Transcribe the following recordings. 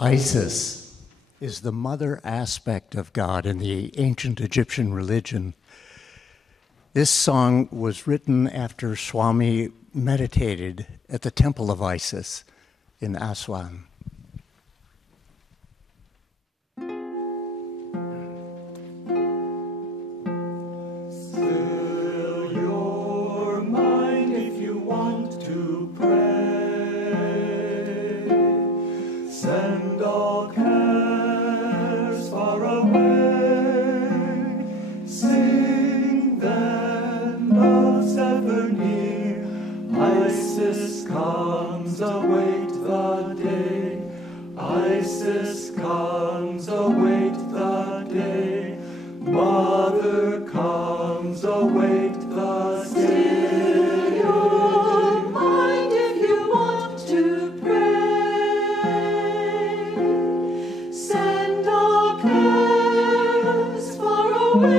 Isis is the mother aspect of God in the ancient Egyptian religion. This song was written after Swami meditated at the temple of Isis in Aswan. Still your mind if you want to pray. Send all cares far away. Sing then, love's ever near. Isis comes, await the day. Isis comes, await the day. Mother comes, await the day. Still your mind if you want to pray. Send all cares far away.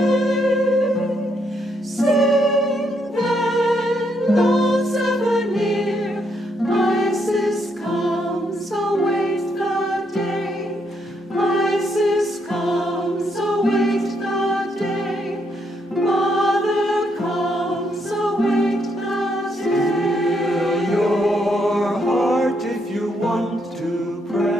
Sing then, love's ever near. Isis comes, await the day. Isis comes, await the day. Mother comes, await the day. Your heart if you want to pray.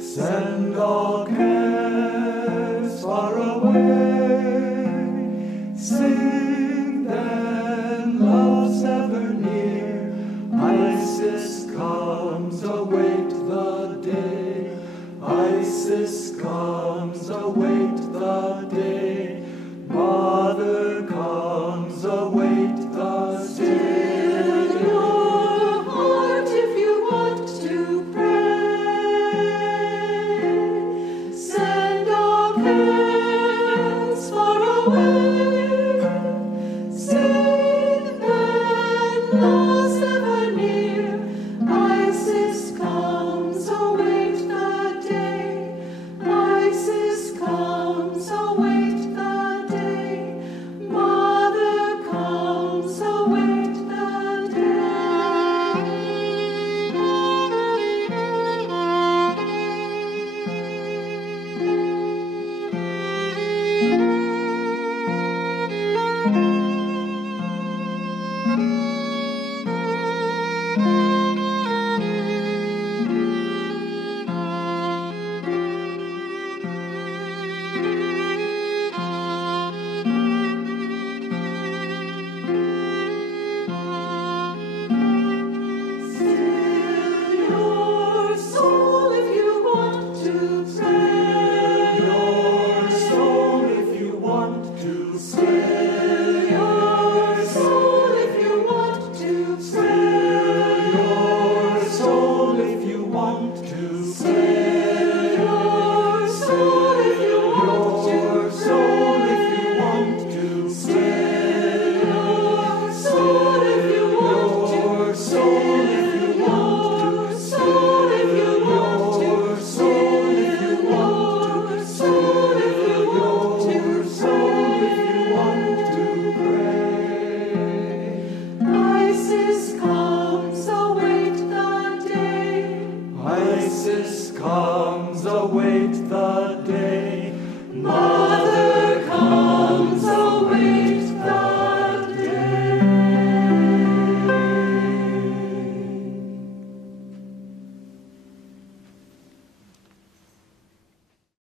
Send all cares far away. Sing then, love's ever near. Isis comes, await the day. Isis comes, await the day. Mother comes, await the day. Still your heart if you want to pray. Send all cares far away. Sing then, love's ever near. Isis comes, await the day. Isis comes, await the day. Mother comes, await the day.